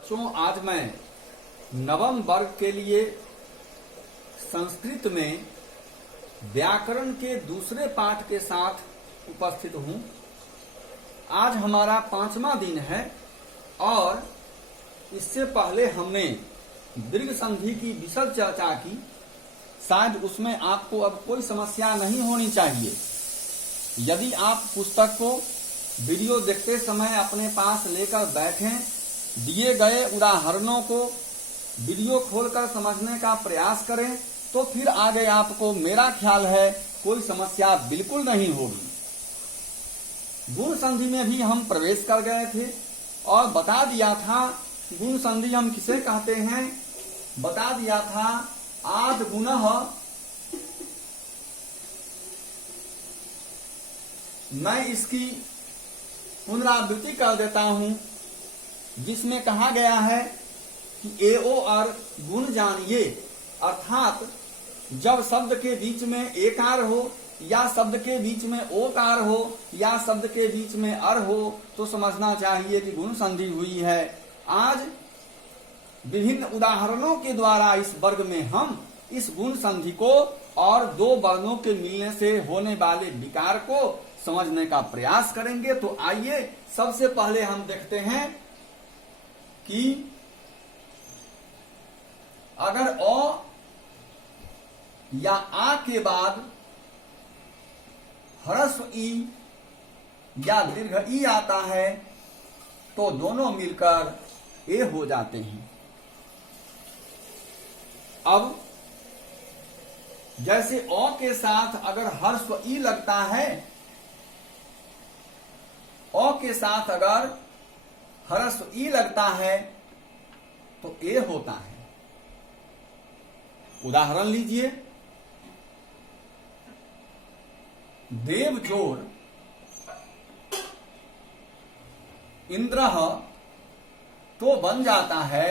बच्चों, आज मैं नवम वर्ग के लिए संस्कृत में व्याकरण के दूसरे पाठ के साथ उपस्थित हूँ। आज हमारा 5वां दिन है और इससे पहले हमने दीर्घ संधि की विशद चर्चा की। शायद उसमें आपको अब कोई समस्या नहीं होनी चाहिए। यदि आप पुस्तक को वीडियो देखते समय अपने पास लेकर बैठें, दिए गए उदाहरणों को वीडियो खोलकर समझने का प्रयास करें, तो फिर आगे आपको मेरा ख्याल है कोई समस्या बिल्कुल नहीं होगी। गुण संधि में भी हम प्रवेश कर गए थे और बता दिया था गुण संधि हम किसे कहते हैं। बता दिया था आद गुणः, मैं इसकी पुनरावृत्ति कर देता हूं, जिसमें कहा गया है कि एओ और गुण जानिए, अर्थात जब शब्द के बीच में एकार हो या शब्द के बीच में ओकार हो या शब्द के बीच में अर हो तो समझना चाहिए कि गुण संधि हुई है। आज विभिन्न उदाहरणों के द्वारा इस वर्ग में हम इस गुण संधि को और दो वर्णों के मिलने से होने वाले विकार को समझने का प्रयास करेंगे। तो आइए सबसे पहले हम देखते हैं कि अगर अ या आ के बाद ह्रस्व ई या दीर्घ ई आता है तो दोनों मिलकर ए हो जाते हैं। अब जैसे अ के साथ अगर ह्रस्व ई लगता है, अ के साथ अगर ह्रस्व ई लगता है तो ए होता है। उदाहरण लीजिए, देव जोड़ इंद्रः तो बन जाता है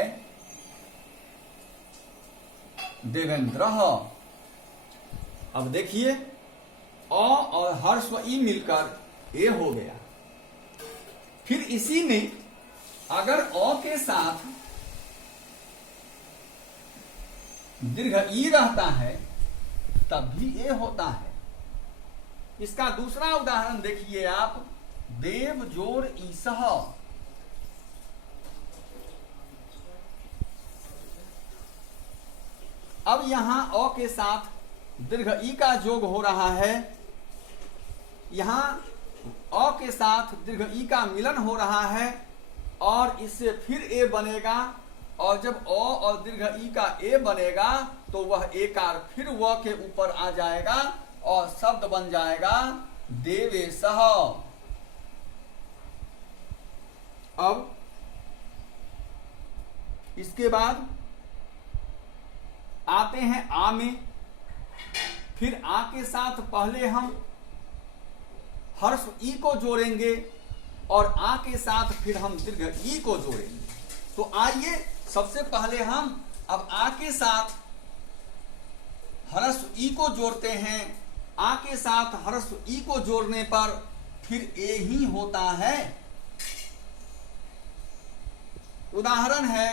देवेंद्रः। अब देखिए अ और ह्रस्व ई मिलकर ए हो गया। फिर इसी में अगर अ के साथ दीर्घ ई रहता है तब भी ए होता है। इसका दूसरा उदाहरण देखिए आप, देव जोड़ ईसह। अब यहां अ के साथ दीर्घ ई का जोग हो रहा है, यहां अ के साथ दीर्घ ई का मिलन हो रहा है और इससे फिर ए बनेगा। और जब अ और दीर्घ ई का ए बनेगा तो वह एकार फिर व के ऊपर आ जाएगा और शब्द बन जाएगा देवेशः। अब इसके बाद आते हैं आ में। फिर आ के साथ पहले हम ह्रस्व ई को जोड़ेंगे और आ के साथ फिर हम दीर्घ ई को जोड़ेंगे। तो आइए सबसे पहले हम अब आ के साथ ह्रस्व ई को जोड़ते हैं। आ के साथ ह्रस्व ई को जोड़ने पर फिर ए ही होता है। उदाहरण है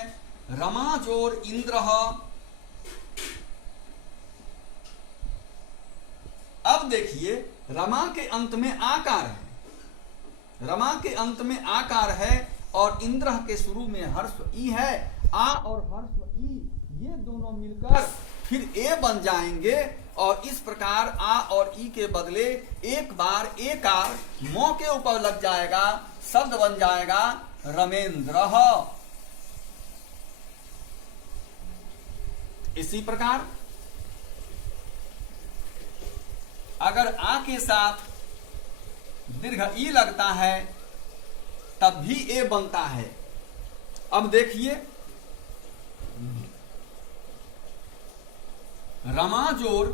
रमा जोड़ इंद्रः। अब देखिए रमा के अंत में आकार है, रमा के अंत में आकार है और इंद्र के शुरू में ह्रस्व ई है। आ और ह्रस्व ई ये दोनों मिलकर फिर ए बन जाएंगे और इस प्रकार आ और ई के बदले एक बार एकार मौ के ऊपर लग जाएगा, शब्द बन जाएगा रमेंद्रः। इसी प्रकार अगर आ के साथ दीर्घ ई लगता है तब भी ए बनता है। अब देखिए रमा जोड़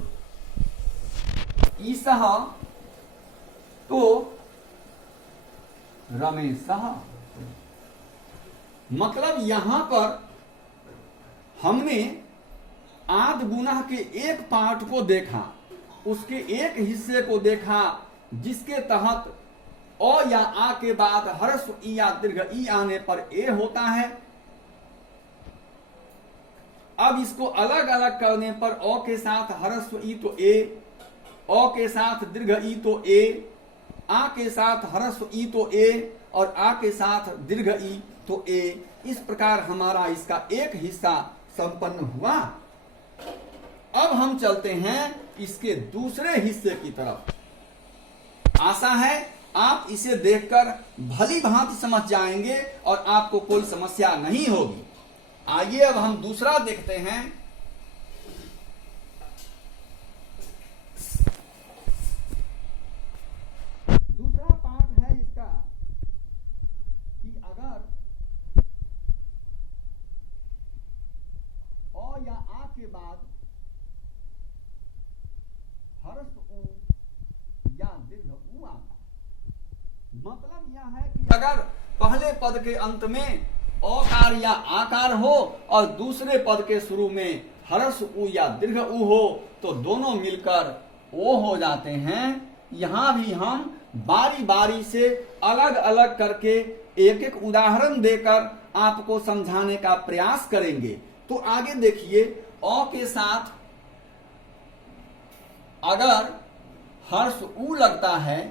ईसह तो रमेशः। मतलब यहां पर हमने आद गुणः के एक पार्ट को देखा, उसके एक हिस्से को देखा जिसके तहत अ या आ के बाद ह्रस्व ई या दीर्घ ई आने पर ए होता है। अब इसको अलग अलग करने पर अ के साथ ह्रस्व ई तो ए, अ के साथ दीर्घ ई तो ए, आ के साथ ह्रस्व ई तो ए और आ के साथ दीर्घ ई तो ए। इस प्रकार हमारा इसका एक हिस्सा संपन्न हुआ। अब हम चलते हैं इसके दूसरे हिस्से की तरफ। आशा है आप इसे देखकर भली भांति समझ जाएंगे और आपको कोई समस्या नहीं होगी। आइए अब हम दूसरा देखते हैं। दूसरा पार्ट है इसका कि अगर अ या आ के बाद ह्रस्व ऊ या दीर्घ ऊ आता, मतलब यह है कि अगर पहले पद के अंत में अकार या आकार हो और दूसरे पद के शुरू में ह्रस्व ऊ या दीर्घ ऊ हो तो दोनों मिलकर ओ हो जाते हैं। यहां भी हम बारी बारी से अलग अलग करके एक एक उदाहरण देकर आपको समझाने का प्रयास करेंगे। तो आगे देखिए, अ के साथ अगर हर्ष ऊ लगता है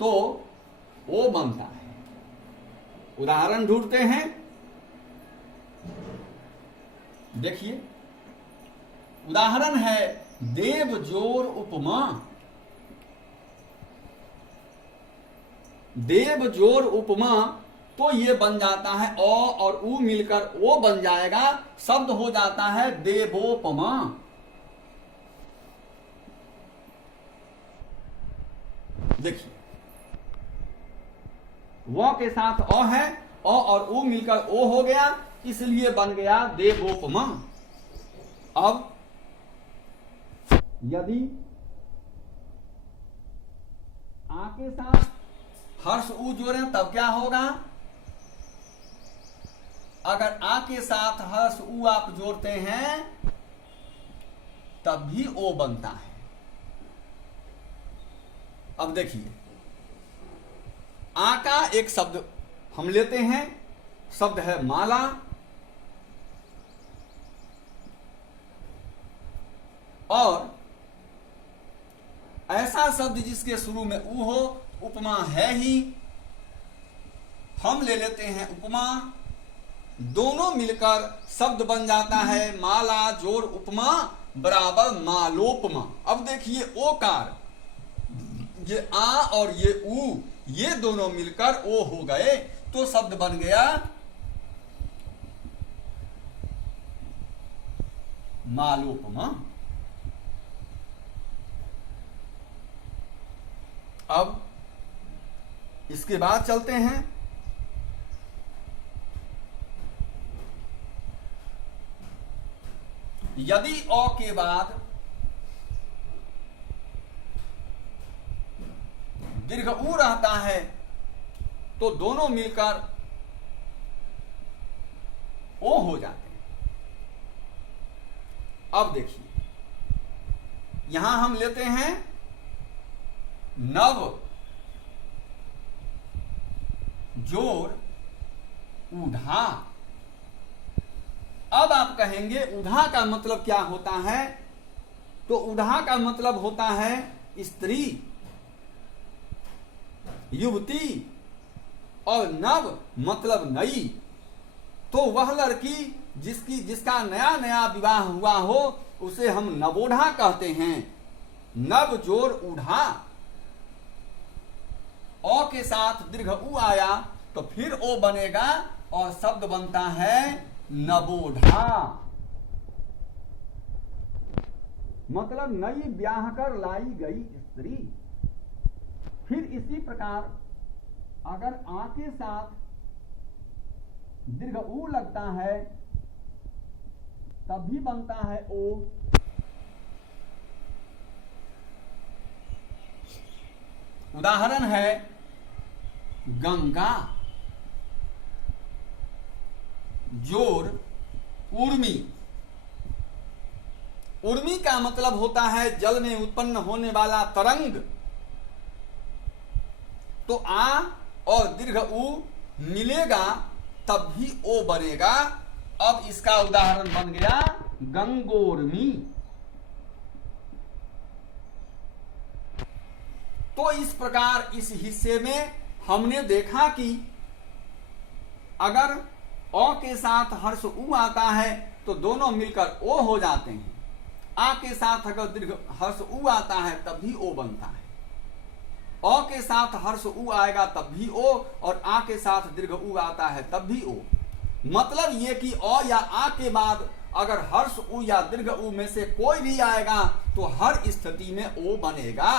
तो ओ बनता है। उदाहरण ढूंढते हैं। देखिए, उदाहरण है देव जोर उपमा। देव जोर उपमा, तो ये बन जाता है अ और ऊ मिलकर ओ बन जाएगा, शब्द हो जाता है देवोपमा। देखिए, व के साथ अ है, अ और ऊ मिलकर ओ हो गया, इसलिए बन गया देवोपमा। अब यदि आ के साथ हर्ष ऊ जोड़े तब क्या होगा? अगर आ के साथ हर्ष ऊ आप जोड़ते हैं तब भी ओ बनता है। अब देखिए, आ का एक शब्द हम लेते हैं, शब्द है माला। और ऐसा शब्द जिसके शुरू में ऊ हो, उपमा है ही, हम ले लेते हैं उपमा। दोनों मिलकर शब्द बन जाता है माला जोड़ उपमा बराबर मालोपमा। अब देखिए, ओकार, ये आ और ये ऊ, ये दोनों मिलकर ओ हो गए, तो शब्द बन गया मालोपमा। अब इसके बाद चलते हैं। यदि अ के बाद दीर्घ ऊ रहता है तो दोनों मिलकर ओ हो जाते हैं। अब देखिए, यहां हम लेते हैं नव जोर ऊढ़ा। अब आप कहेंगे ऊढ़ा का मतलब क्या होता है? तो ऊढ़ा का मतलब होता है स्त्री, युवती, और नव मतलब नई। तो वह लड़की जिसका नया नया विवाह हुआ हो उसे हम नवोढ़ा कहते हैं। नव जोर ऊढ़ा, अ के साथ दीर्घ ऊ आया तो फिर ओ बनेगा और शब्द बनता है नवोढ़ा, मतलब नई ब्याह कर लाई गई स्त्री। फिर इसी प्रकार अगर आ के साथ दीर्घ ऊ लगता है तब भी बनता है ओ। उदाहरण है गंगा जोर उर्मी। उर्मी का मतलब होता है जल में उत्पन्न होने वाला तरंग। तो आ और दीर्घ ऊ मिलेगा तब भी ओ बनेगा, अब इसका उदाहरण बन गया गंगोर्मी। तो इस प्रकार इस हिस्से में हमने देखा कि अगर अ के साथ हर्ष उ आता है तो दोनों मिलकर ओ हो जाते हैं। आ के साथ अगर दीर्घ हर्ष उ आता है तब भी ओ बनता है। अ के साथ हर्ष उ आएगा तब भी ओ, और आ के साथ दीर्घ उ आता है तब भी ओ। मतलब ये कि अ या आ के बाद अगर हर्ष उ या दीर्घ उ में से कोई भी आएगा तो हर स्थिति में ओ बनेगा।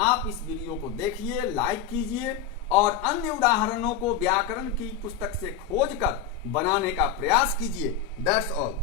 आप इस वीडियो को देखिए, लाइक कीजिए और अन्य उदाहरणों को व्याकरण की पुस्तक से खोजकर बनाने का प्रयास कीजिए। That's all.